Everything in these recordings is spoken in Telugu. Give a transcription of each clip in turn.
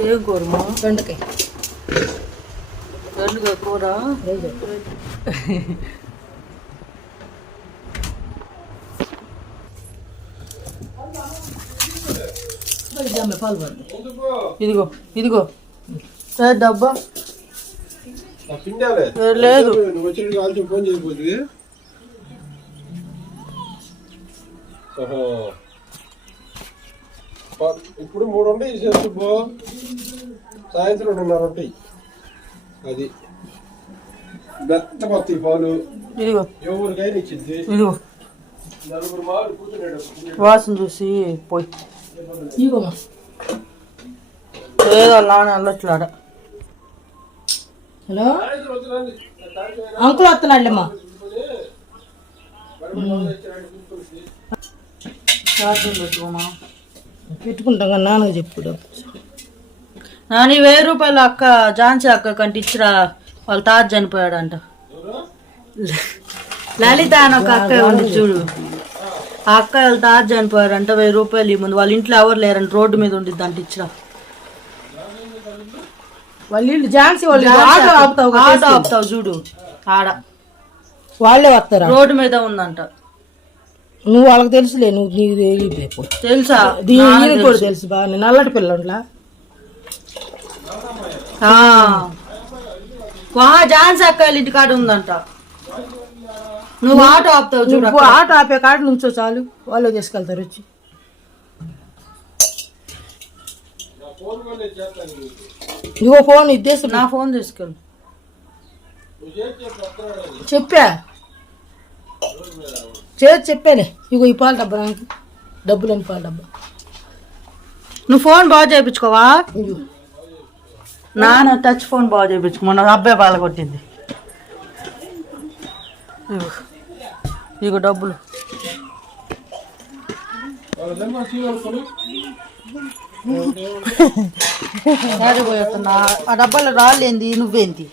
ఏం కూరమా? బెండకాయ. బెండకాయ కూర. ఇదిగో ఇదిగో డబ్బా లేదు. ఇప్పుడు 3 ఉంటాయి, సాయంత్రం 2:30 ఉంటాయి. అది మెత్తపత్తి పాలు ఎవరికైనా ఇచ్చింది. ఇదిగో నలుగురు మాలు కూర్చున్నాడు. వాసన చూసి పోయి ఏదో నాన్న అల్లట్లాడ. Hello uncle వస్తున్నాడులేమ్మా. పెట్టుకుంటాం కానీ నాన్నగా చెప్పు. నాని 1000 రూపాయలు అక్క ఝాన్సీ అక్క కంటే ఇచ్చిరా, వాళ్ళ తాత చనిపోయాడంట. లలిత అని ఒక అక్క ఉంది చూడు, ఆ అక్క వాళ్ళ తాత చనిపోయాడంట. 1000 రూపాయలు ముందు వాళ్ళ ఇంట్లో ఎవరు లేరంట, రోడ్డు మీద ఉండిద్ది అంట. ఇచ్చిరా వాళ్ళ ఇల్లు ఝాన్సీ వాళ్ళు. ఆటో ఆపుతావు చూడు, ఆడ వాళ్ళే వస్తారా? రోడ్డు మీద ఉందంట. నువ్వు వాళ్ళకి తెలుసులే, నువ్వు నీకు తెలుసా? దీని కూడా తెలుసు బాగా. నల్లటి పిల్లలా ఝాన్సీ అక్క వాళ్ళ ఇంటి కాడ ఉందంట. నువ్వు ఆటో ఆపుతావు చూడు, ఆటో ఆపే కాడ నుంచో చాలు, వాళ్ళు తీసుకెళ్తారు వచ్చి. ఇగో ఫోన్ ఇద్దేసి నా ఫోన్ తీసుకెళ్ళు. చెప్పా చెప్పానే. ఇగో ఈ పాల డబ్బా, నాకు డబ్బులని పాల డబ్బా. నువ్వు ఫోన్ బాగా చేయించుకోవా? నాన్న టచ్ ఫోన్ బాగా చేయించుకో, మొన్న అబ్బాయి బాగా కొట్టింది. ఇగో డబ్బులు. పోతున్నా ఆ డబ్బాలో రాలేంది, నువ్వేంది?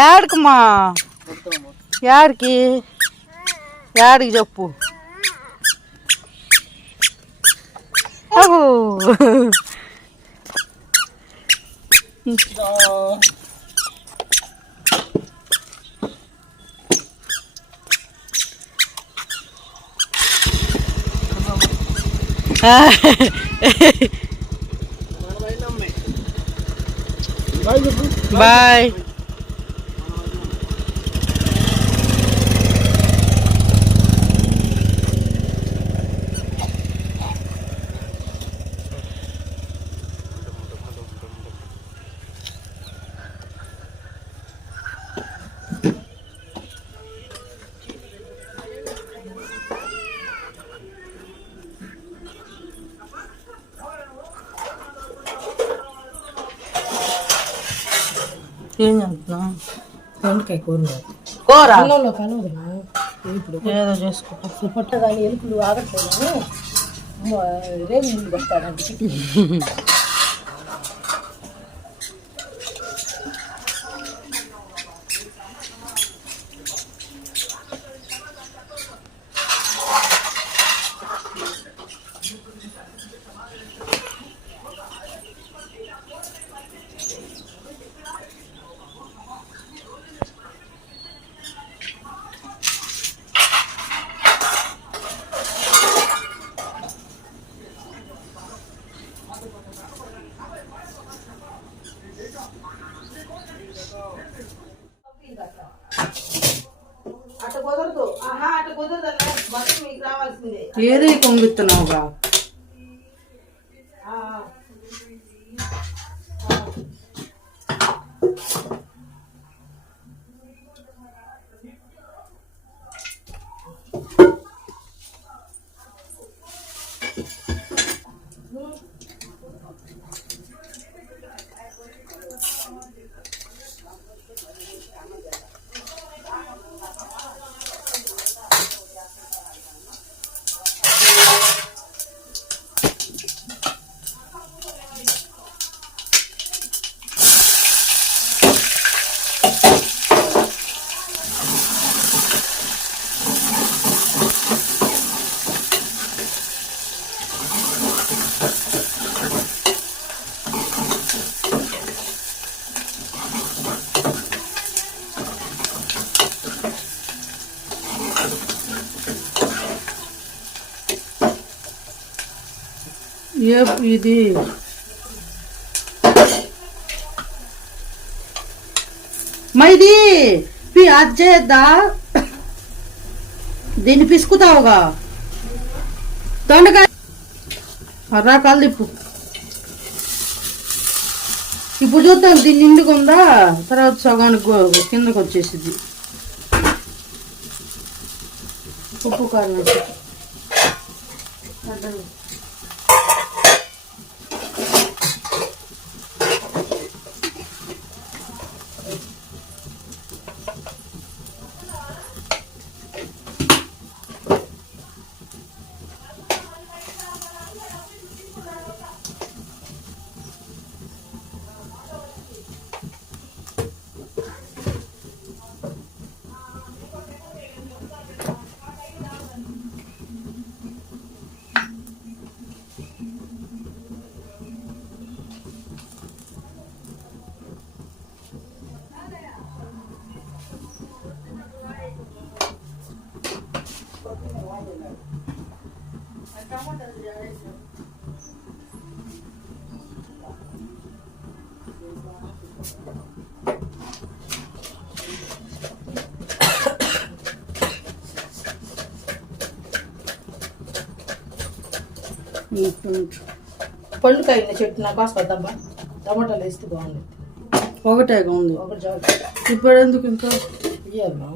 యాడికమ్మా? యాడికి చెప్పు. బాయ్. ఏం చెప్తున్నా? బెండకాయ కూర. ఇప్పుడు ఏదో చేసుకో. పొట్టగాని ఎలుకలు ఆగట్లేదు, రేపు నీళ్ళు పెడతాడంటే. ఏది కొంగుతున్నావుగా? ఇది మైది అది చేద్దా, దీన్ని పిసుకుతావుగా. దొండకాయ రకాలు తిప్పు. ఇప్పుడు చూద్దాం దీన్ని నిండుకుందా, తర్వాత సగానికి కిందకు వచ్చేసింది. ఉప్పు కారం వేసి పళ్ళుకాయ చెట్టు నాకు వస్తుందమ్మా. టమాటాలు వేస్తే బాగుంది. ఒకటేగా ఉంది. ఒకటి చాలు. ఇప్పుడు ఎందుకు ఇంకా ఇయ్యాలమ్మా.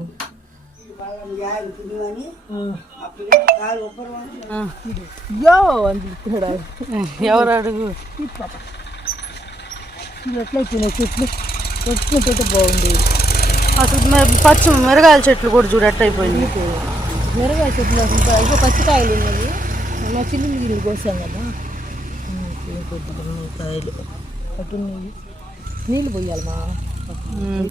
ఎవరు అడుగు. ఎట్లయిపోయినాయి చెట్లు, పెట్టుకుంటే బాగుంది. అసలు పచ్చి మిరగాయల చెట్లు కూడా చూడు ఎట్ట అయిపోయింది. మిరగాయ చెట్లు అసలు ఇగో పచ్చికాయలు ఉన్నాయి. మా చిల్లి గిన్నెలు కోసాం కదా, కాయలు అట్టున్నాయి. నీళ్ళు పోయాలమ్మా.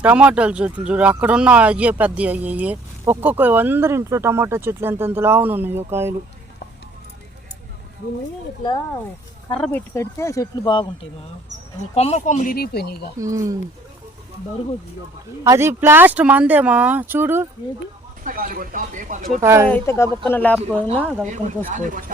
టమాటాల చెట్లు చూడు అక్కడ ఉన్న అయ్యే పెద్ద అయ్యాయి. ఒక్కొక్క అందరి ఇంట్లో టమాటా చెట్లు ఎంత లావున ఉన్నాయో కాయలు. దీన్ని ఇట్లా కర్ర పెట్టి కడితే చెట్లు బాగుంటాయి మా. కొమ్మలు ఇరిగిపోయినాయి. ఇక బరుగు అది ప్లాస్టర్ మందేమా చూడు. చెట్టు అయితే గబక్కన లేకపోయినా గబక్కన కోసుకోవచ్చు.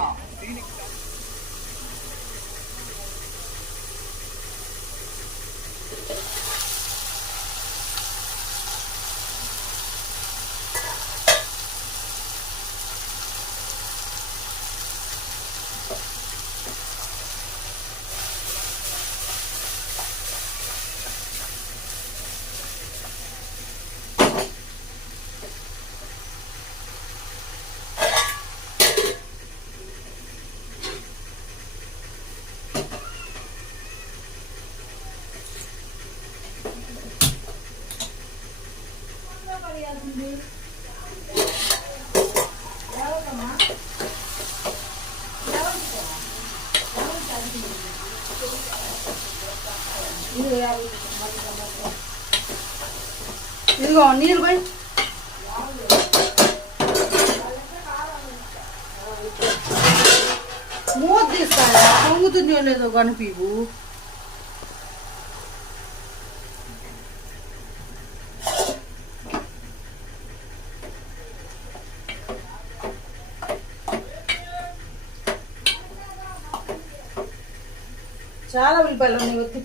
ఇదిగో నీళ్ళు పోయి మూత తీస్తాయా, పొంగుతుందో లేదో కనిపివు. చాలా ఉల్లిపాయలు ఉన్నాయి. ఒత్తి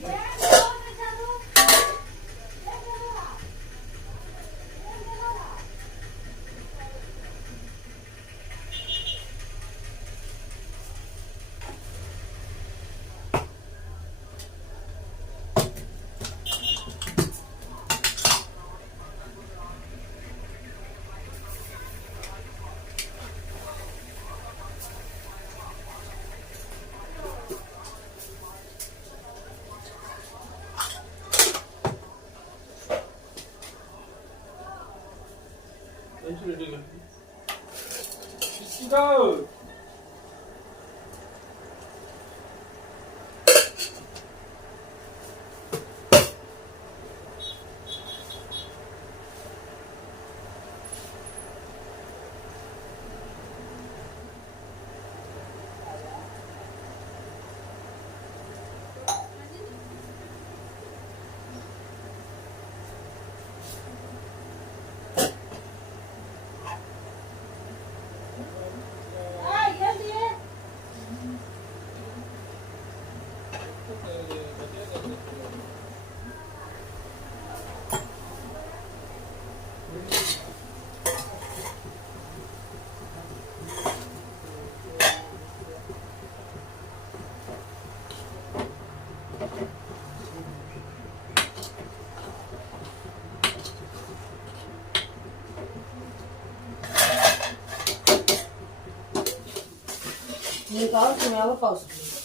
నీకు అవసరం ఎవరికి అవసరం లేదు.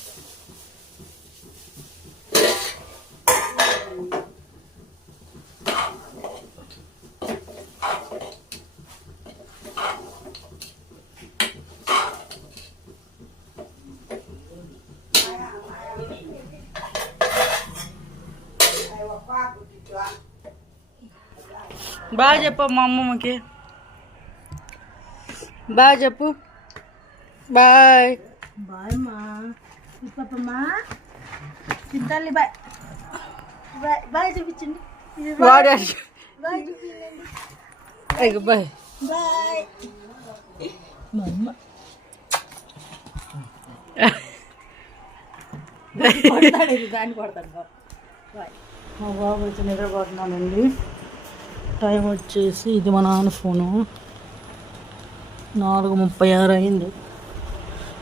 బాగా చెప్పు మా అమ్మమ్మకి, బాగా చెప్పు. బాయ్ బాయ్ మా పాపమ్మా, తింటాలి. బాయ్ బాయ్ బాయ్ చూపించండి. వాడే బాయ్ చూపించండి. బాయ్. బాయ్ మా అమ్మ దాన్ని కొడతాను. బాయ్. మా బాబు వచ్చి నిద్రపోతున్నానండి. టైం వచ్చేసి ఇది మా నాన్న ఫోను, 4:36 అయింది.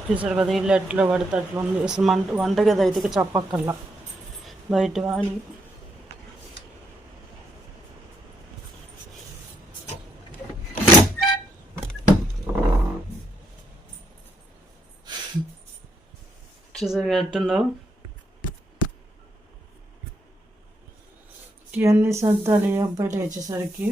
చూసారు కదా ఇల్లు ఎట్లా పడితే అట్లా ఉంది. అసలు వంటగది అయితే చెప్పక్కల్లా, బయట కానీ. చూసారు ఎట్టుందో. ఇవన్నీ సర్దాలి అబ్బాయి వచ్చేసరికి.